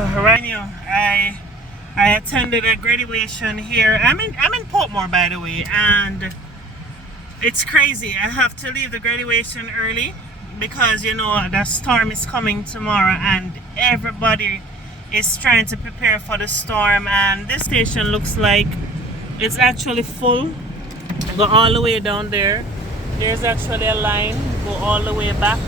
Right now, I attended a graduation here. I'm in Portmore, by the way, and it's crazy. I have to leave the graduation early because you know the storm is coming tomorrow, and everybody is trying to prepare for the storm. And this station looks like it's actually full. Go all the way down there. There's actually a line go all the way back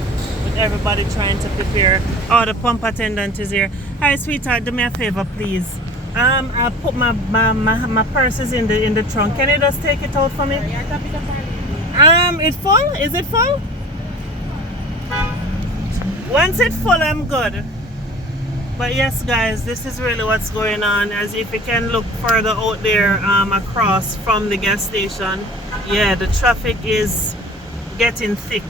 with everybody trying to prepare. Oh, the pump attendant is here. Hi, sweetheart. Do me a favor, please. I put my purses in the trunk. Can you just take it out for me? It's full? Is it full? Once it's full, I'm good. But yes, guys, this is really what's going on. As if you can look further out there, across from the gas station, yeah, the traffic is getting thick,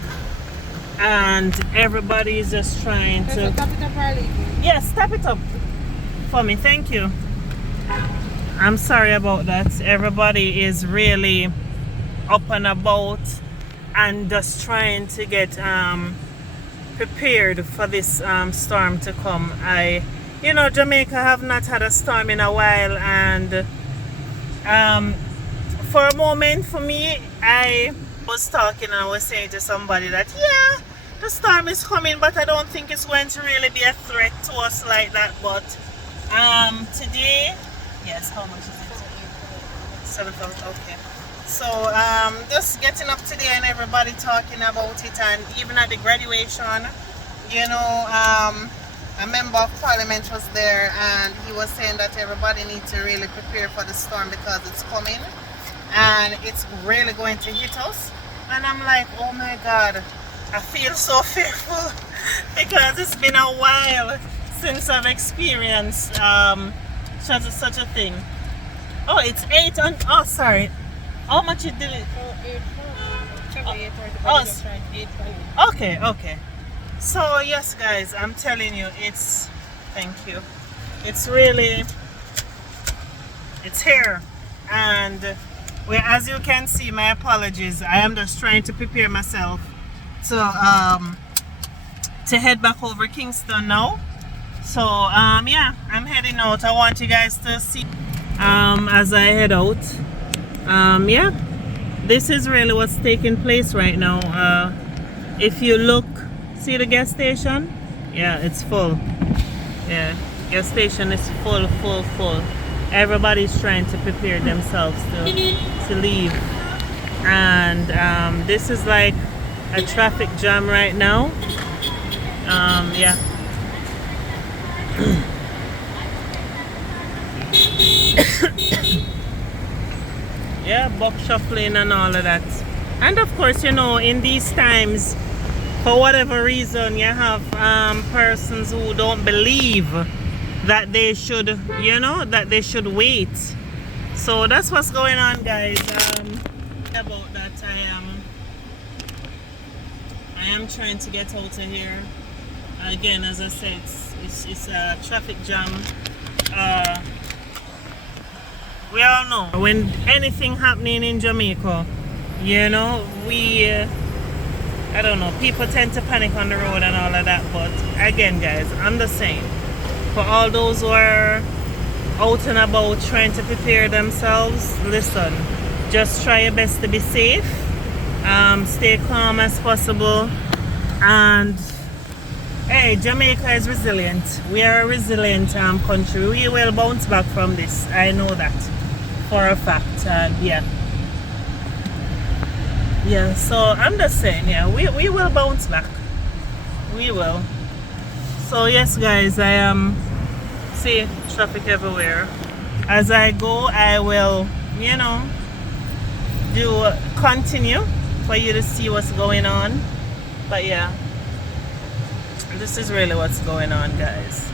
and everybody is just trying to. Yes, tap it up for me. Thank you. I'm sorry about that. Everybody is really up and about and just trying to get prepared for this storm to come. You know, Jamaica have not had a storm in a while, and for a moment for me, I was talking and I was saying to somebody that yeah, the storm is coming, but I don't think it's going to really be a threat to us like that. But today, yes, how much is it? 7,000. Okay. So just getting up today and everybody talking about it, and even at the graduation, you know, a member of parliament was there and he was saying that everybody needs to really prepare for the storm because it's coming and it's really going to hit us. And I'm like, oh my God, I feel so fearful because it's been a while since I've experienced such a thing. Oh, it's 8 on, oh sorry. How much you did it? Okay. So yes, guys, I'm telling you, thank you. It's really, it's here, and as you can see, my apologies. I am just trying to prepare myself to head back over Kingston now. So yeah, I'm heading out. I want you guys to see as I head out. Yeah, this is really what's taking place right now. If you look, see the gas station? Yeah, it's full. Yeah, gas station is full. Everybody's trying to prepare themselves to leave, and this is like a traffic jam right now. Yeah. Yeah, buck shuffling and all of that. And of course, you know, in these times, for whatever reason, you have persons who don't believe that they should, you know, that they should wait. So that's what's going on, guys. About that, I am trying to get out of here. Again, as I said, it's a traffic jam. We all know when anything happening in Jamaica, you know, I don't know, people tend to panic on the road and all of that. But again, guys, I'm just saying, for all those who are out and about trying to prepare themselves, listen, just try your best to be safe, stay calm as possible, and hey, Jamaica is resilient. We are a resilient country. We will bounce back from this. I know that for a fact. Yeah, so I'm just saying, yeah, we will bounce back. We will. So yes, guys, I see traffic everywhere. As I go, I will, you know, continue for you to see what's going on. But yeah, this is really what's going on, guys.